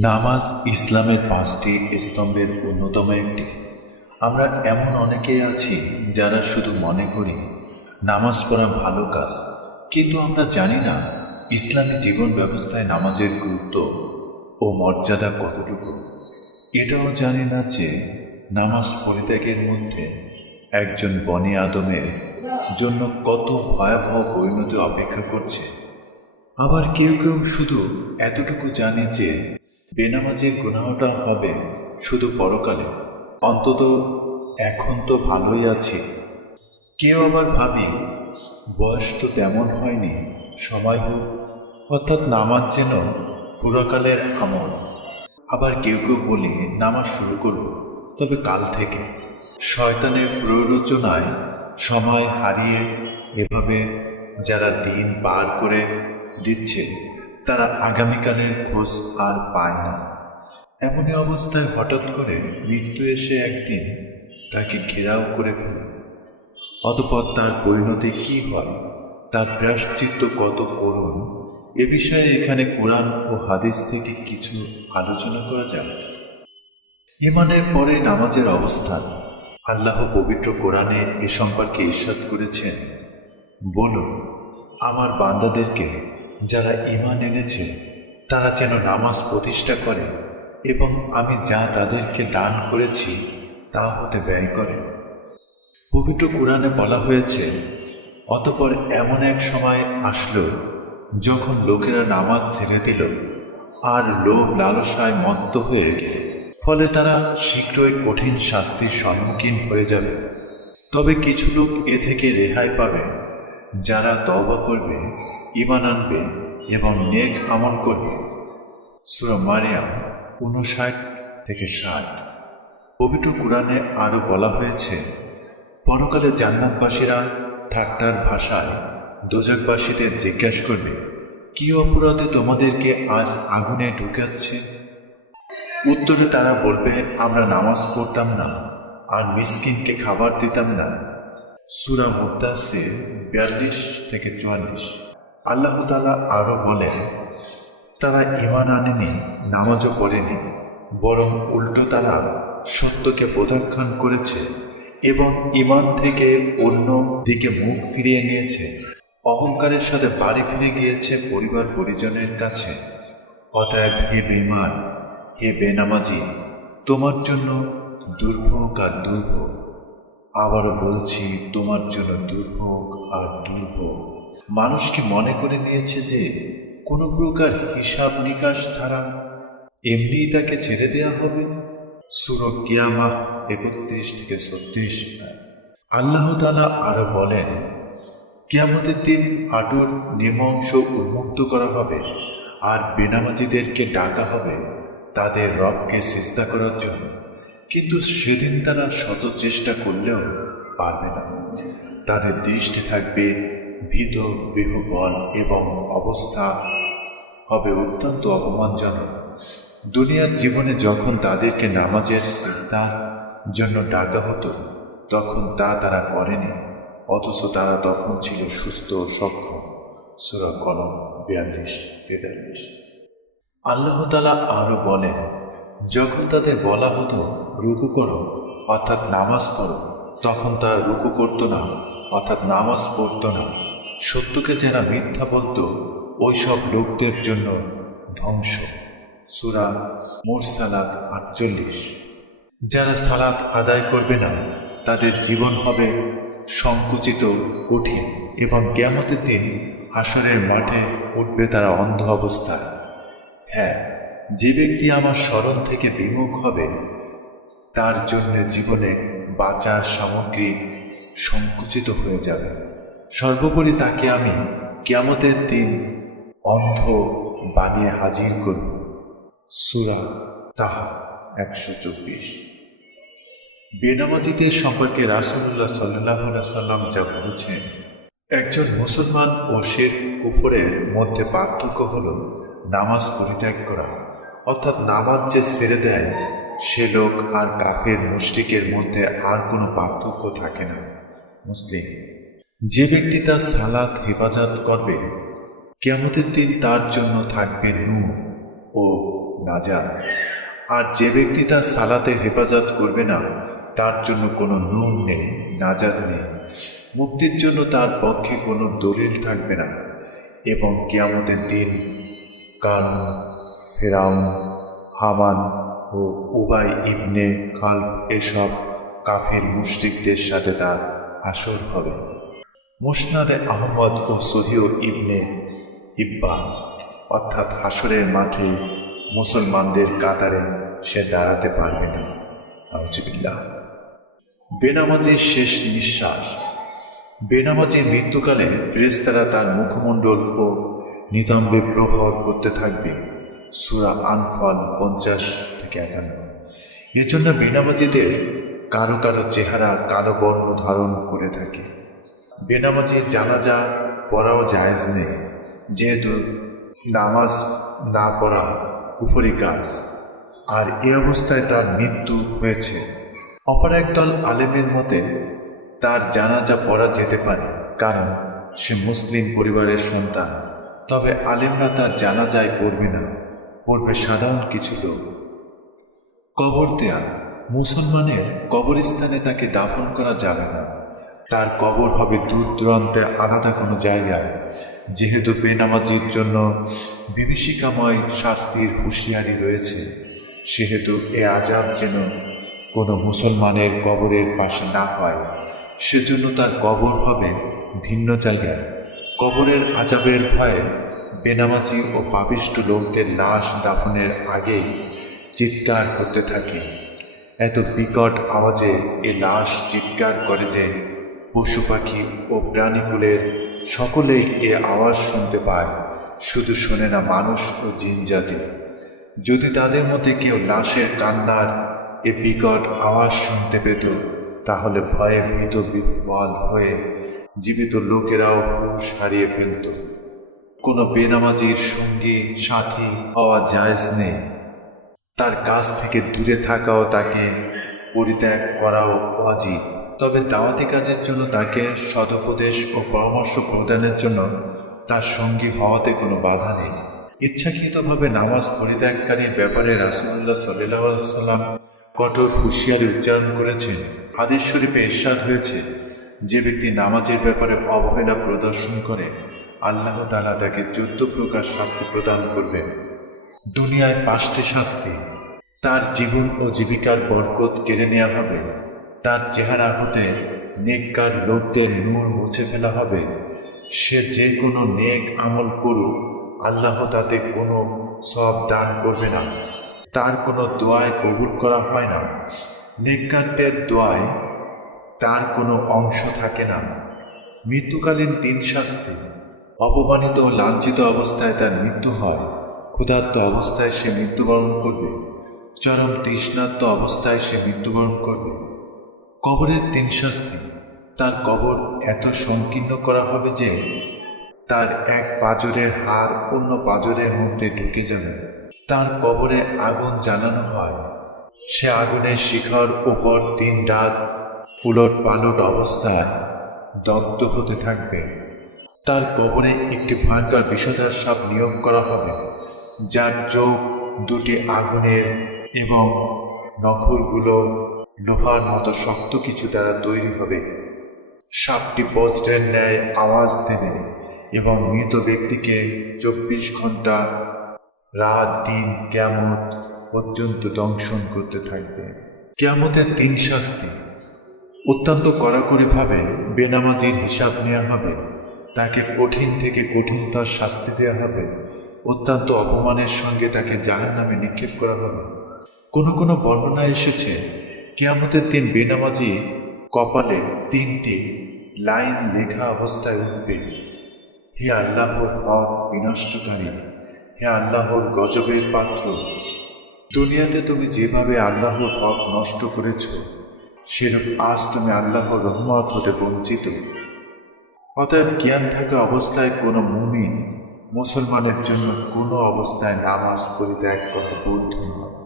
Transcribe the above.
নামাজ ইসলামের পাঁচটি স্তম্ভের অন্যতম একটি। আমরা এমন অনেকেই আছি যারা শুধু মনে করি, নামাজ পড়া ভালো কাজ, কিন্তু আমরা জানি না ইসলামী জীবন ব্যবস্থায় নামাজের গুরুত্ব ও মর্যাদা কতটুকু। এটাও জানি না যে নামাজ পরিত্যাগের মধ্যে একজন বনি আদমের জন্য কত ভয়াবহ পরিণতি অপেক্ষা করছে। আবার কেউ কেউ শুধু এতটুকু জানে যে বেনামাজের গুনাহটা হবে শুধু পরকালে। অন্তত এখন তো ভালোই আছি। কেউ আবার ভাবি, বয়স তো তেমন হয়নি, সময় হোক, অর্থাৎ নামাজ যেন পুরকালের আমল। আবার কেউ কেউ বলি, নামাজ শুরু করব, তবে কাল থেকে। শয়তানের প্ররোচনায় সময় হারিয়ে এভাবে যারা দিন পার করে দিচ্ছে তারা আগামীকালের খোঁজ আর পায় না। এমনই অবস্থায় হঠাৎ করে মৃত্যু এসে একদিন তাকে ঘেরাও করে ফেলে। অতপর তার পরিণতি কি হয়, তার প্রায়শ্চিত্ত কত করুন, এ বিষয়ে এখানে কোরআন ও হাদিস থেকে কিছু আলোচনা করা যাবে ইমানের পরে নামাজের অবস্থান। আল্লাহ পবিত্র কোরআনে এ সম্পর্কে ইরশাদ করেছেন, বলুন, আমার বান্দাদেরকে যারা ইমান এনেছে, তারা যেন নামাজ প্রতিষ্ঠা করে এবং আমি যা তাদেরকে দান করেছি, তা হতে ব্যয় করে। পবিত্র কোরআনে বলা হয়েছে, অতপর এমন এক সময় আসলো যখন লোকেরা নামাজ ছেড়ে দিল আর লোভ লালসায় মত্ত হয়ে গেল। ফলে তারা শীঘ্রই কঠিন শাস্তির সম্মুখীন হয়ে যাবে। তবে কিছু লোক এ থেকে রেহাই পাবে, যারা তওবা করবে। ইমান আনবে এবং নেক আমল করবে। সুরা মারিয়াম উনষাট থেকে ষাট। পবিত্র কোরআনে আরও বলা হয়েছে, পরকালে জান্নাতবাসীরা ঠাট্টার ভাষায় দোজকবাসীদের জিজ্ঞাসা করবে, কি অপরাধে তোমাদেরকে আজ আগুনে ঢুকাচ্ছে? উত্তরে তারা বলবে, আমরা নামাজ পড়তাম না আর মিসকিনকে খাবার দিতাম না। সুরা মুদাসে বিয়াল্লিশ থেকে চুয়াল্লিশ। আল্লাহ তালা আরও বলেন, তারা ইমান আনেনি, নামাজও পড়েনি, বরং উল্টো তারা সত্যকে প্রত্যাখ্যান করেছে এবং ইমান থেকে অন্য দিকে মুখ ফিরিয়ে নিয়েছে। অহংকারের সাথে বাড়ি ফিরে গিয়েছে পরিবার পরিজনের কাছে। অতএব হে বেমান হে বেনামাজি, তোমার জন্য দুর্ভোগ আর দুর্ভোগ। আবারও বলছি, তোমার জন্য দুর্ভোগ আর দুর্ভোগ। মানুষকে মনে করে নিয়েছে যে কোনো প্রকার হিসাব নিকাশ ছাড়া এমনিই তাকে ছেড়ে দেয়া হবে? সুর কিয়ামা একত্রিশ থেকে ছত্রিশ। আল্লাহ তালা আরও বলেন, কিয়ামতের দিন হাঁটুর নির্মংস উন্মুক্ত করা হবে আর বেনামাজিদেরকে ডাকা হবে তাদের রবকে চেষ্টা করার জন্য। কিন্তু সেদিন তারা শত চেষ্টা করলেও পারবে না। তাদের দৃষ্টি থাকবে ভীত বিহবল এবং অবস্থা হবে অত্যন্ত অপমানজনক। দুনিয়ার জীবনে যখন তাদেরকে নামাজের সিজদার জন্য ডাকা হতো, তখন তা তারা করেনি, অথচ তারা তখন ছিল সুস্থ সক্ষম। সুরা কলম বিয়াল্লিশ, তেতাল্লিশ। আল্লাহ তালা আরও বলেন, যখন তাদের বলা হতো, রুকু করো, অর্থাৎ নামাজ পড়ো, তখন তারা রুকু করতো না, অর্থাৎ নামাজ পড়তো না। সত্যকে যারা মিথ্যা বলতো ওই সব লোকদের জন্য ধ্বংস। সুরা মুরসালাত আটচল্লিশ। যারা সালাত আদায় করবে না, তাদের জীবন হবে সংকুচিত, কঠিন এবং কেমতের দিন হাসরের মাঠে উঠবে তারা অন্ধ অবস্থায়। হ্যাঁ যে ব্যক্তি আমার স্মরণ থেকে বিমুখ হবে, তার জন্য জীবনে বাঁচার সামগ্রী সংকুচিত হয়ে যাবে। সর্বোপরি তাকে আমি কেয়ামতের দিন অন্ধ বানিয়ে হাজির করব। সুরা তাহা একশো চব্বিশ। বেনামাজিদের সম্পর্কে রাসুল্লাহ সাল্লাহ সাল্লাম যা বলেছেন, একজন মুসলমান ও শের কুফরের মধ্যে পার্থক্য হল নামাজ পরিত্যাগ করা। অর্থাৎ নামাজ যে ছেড়ে দেয়, সে লোক আর কাফের মুষ্টিকের মধ্যে আর কোনো পার্থক্য থাকে না। মুসলিম যে ব্যক্তি তার সালাত হেফাজত করবে কেমতের দিন তার জন্য থাকবে নূর ও নাজাত। আর যে ব্যক্তি তার সালাতে হেফাজত করবে না, তার জন্য কোনো নুন নেই, নাজাত নেই। মুক্তির জন্য তার পক্ষে কোনো দলিল থাকবে না এবং কিয়ামতের দিন কারণ ফেরাউন, হামান ও উবাই ইবনে খাল এসব কাফের মুশরিকদের সাথে তার আসর হবে। মুসনাদে আহমদ ও সহিও ইবনে ইব্বান, অর্থাৎ হাসরের মাঠে মুসলমানদের কাতারে সে দাঁড়াতে পারবে না। আলহামদুলিল্লাহ বেনামাজির শেষ নিঃশ্বাস। বেনামাজির মৃত্যুকালে ফেরেস্তারা তার মুখমণ্ডল ও নিতম্বে প্রহর করতে থাকবে। সুরা আনফল পঞ্চাশ থেকে একান্ন। এজন্য বেনামাজিদের কারও কারও চেহারা কালো বর্ণ ধারণ করে থাকে। বেনামাজি জানাজা পড়াও জায়েজ নেই। যেহেতু নামাজ না পড়া কুফরি কাজ, আর এ অবস্থায় তার মৃত্যু হয়েছে। অপর একদল আলেমের মতে, তার জানাজা পড়া যেতে পারে, কারণ সে মুসলিম পরিবারের সন্তান। তবে আলেমরা তার জানাজায় পড়বে না। পড়বে সাধারণ কিছু লোক। কবর দেয়া, মুসলমানের কবরস্থানে তাকে দাফন করা যাবে না। তার কবর হবে দূর দূরান্তে আলাদা কোনো জায়গায়। যেহেতু বেনামাজির জন্য বিভীষিকাময় শাস্তির হুঁশিয়ারি রয়েছে, সেহেতু এ আজাব যেন কোনো মুসলমানের কবরের পাশে না হয়। সেজন্য তার কবর হবে ভিন্ন জায়গায়। কবরের আজাবের ভয়ে বেনামাজি ও পাপিষ্ট লোকদের লাশ দাফনের আগেই চিৎকার করতে থাকে। এত বিকট আওয়াজে এ লাশ চিৎকার করে যে পশু পাখি ও প্রাণীকুলের সকলেই এ আওয়াজ শুনতে পায়, শুধু শোনে না মানুষ ও জিন জাতি যদি তাদের মধ্যে কেউ লাশের কান্নার এ বিকট আওয়াজ শুনতে পেত, তাহলে ভয়ে ভীত বিহ্বল হয়ে জীবিত লোকেরাও হুশ হারিয়ে ফেলত। কোনো বেনামাজির সঙ্গী, সাথী হওয়া জায়েজ নেই। তার কাছ থেকে দূরে থাকাও তাকে পরিত্যাগ করাও অজিব তবে দাওয়াতি কাজের জন্য তাকে সদুপদেশ ও পরামর্শ প্রদানের জন্য তার সঙ্গী হওয়াতে কোনো বাধা নেই। ইচ্ছাকৃতভাবে নামাজ পরিত্যাগকারীর ব্যাপারে রাসুল্লাহ সাল্লাহ সাল্লাম কঠোর হুঁশিয়ারি উচ্চারণ করেছেন। হাদিস শরীফে ইরশাদ হয়েছে, যে ব্যক্তি নামাজের ব্যাপারে অবহেলা প্রদর্শন করে, আল্লাহ তালা তাকে চোদ্দ প্রকার শাস্তি প্রদান করবেন। দুনিয়ায় পাঁচটি শাস্তি, তার জীবন ও জীবিকার বরকত কেড়ে নেওয়া হবে। তার চেহারা হতে নেককার লোকদের নূর মুছে ফেলা হবে। সে যে কোনো নেক আমল করুক, আল্লাহ তাতে কোনো সব দান করবে না। তার কোনো দোয়ায় কবুল করা হয় না। নেককারদের দোয়ায় তার কোনো অংশ থাকে না। মৃত্যুকালীন তিন শাস্তি। অপমানিত ও লাঞ্ছিত অবস্থায় তার মৃত্যু হয়। ক্ষুধার্ত অবস্থায় সে মৃত্যুবরণ করবে। চরম তৃষ্ণার্ত অবস্থায় সে মৃত্যুবরণ করবে। কবরের তিন শাস্তি। তার কবর এত সংকীর্ণ করা হবে যে তার এক পাজরের হার অন্য পাজরের মধ্যে ঢুকে যাবে। তার কবরে আগুন জ্বালানো হয়। সে আগুনের শিখর ওপর দিন রাত উলট পালট অবস্থায় দগ্ধ হতে থাকবে। তার কবরে একটি ভয়ঙ্কর বিষধার সাপ নিয়োগ করা হবে, যার চোখ দুটি আগুনের এবং নখরগুলো লোহার মতো শক্ত কিছু দ্বারা তৈরি হবে। সাপটি বজ্রের ন্যায় আওয়াজ দেবে এবং মৃত ব্যক্তিকে চব্বিশ ঘণ্টা রাত, দিন কেমত পর্যন্ত দংশন করতে থাকবে। কেয়ামতের তিন শাস্তি। অত্যন্ত কড়াকড়িভাবে বেনামাজির হিসাব নেওয়া হবে। তাকে কঠিন থেকে কঠিন তার শাস্তি দেওয়া হবে। অত্যন্ত অপমানের সঙ্গে তাকে জাহান নামে নিক্ষেপ করা হবে। কোনো কোনো বর্ণনা এসেছে কেয়ামতের দিন বেনামাজি কপালে তিনটি লাইন লেখা অবস্থায় উঠবে। হে আল্লাহর হক বিনষ্টকারী, হে আল্লাহর গজবের পাত্র, দুনিয়াতে তুমি যেভাবে আল্লাহর হক নষ্ট করেছ, সেরূপ আজ তুমি আল্লাহর রহমত হতে বঞ্চিত। অতএব জ্ঞান থাকা অবস্থায় কোনো মুমিন মুসলমানের জন্য কোনো অবস্থায় নামাজ পরিত্যাগ করা বৈধ নয়।